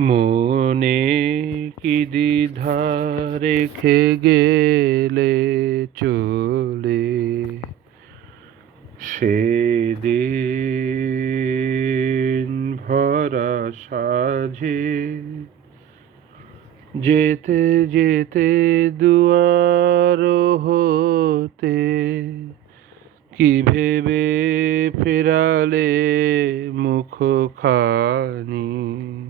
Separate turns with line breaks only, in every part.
মনে কি দ্বিধা রেখে গেলে চলে? সেদিন ভরা সাঝে যেতে যেতে দুয়ার হতে কি ভেবে ফেরালে মুখ খানি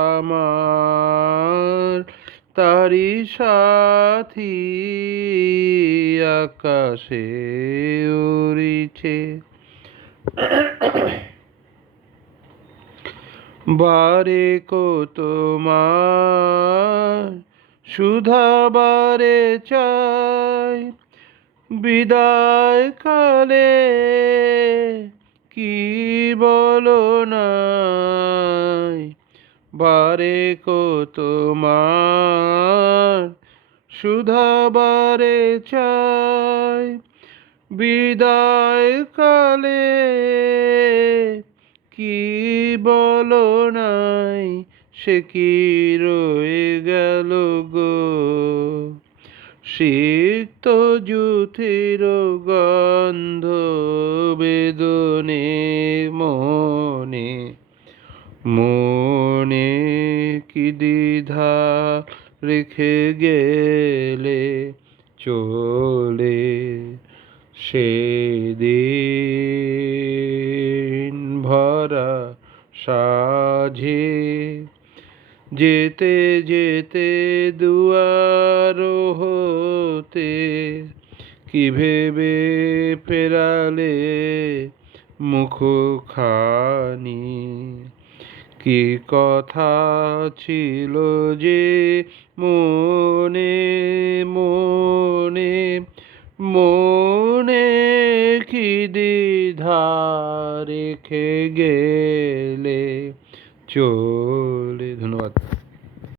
আমার তারি সাথী আকাশে উড়িছে। বারে কো তোমার সুধাবারে চাই বিদায় কালে কি বলো নাই? বারে কো তোমার সুধাবারে চাই। বিদায় কালে কি বলো নাই? সে কি রয়ে গেল গো? সিক্ত জুথির গন্ধ বেদনে মনে মনে কি দ্বিধা রেখে গেলে চলে সেদিন ভরা সাঝে যেতে যেতে দুয়ার হতে কি ভেবে ফেরালে মুখ খানি কি কথা ছিল যে মনে মনে মনে কি দ্বিধা রেখে গেলে? চলে। ধন্যবাদ।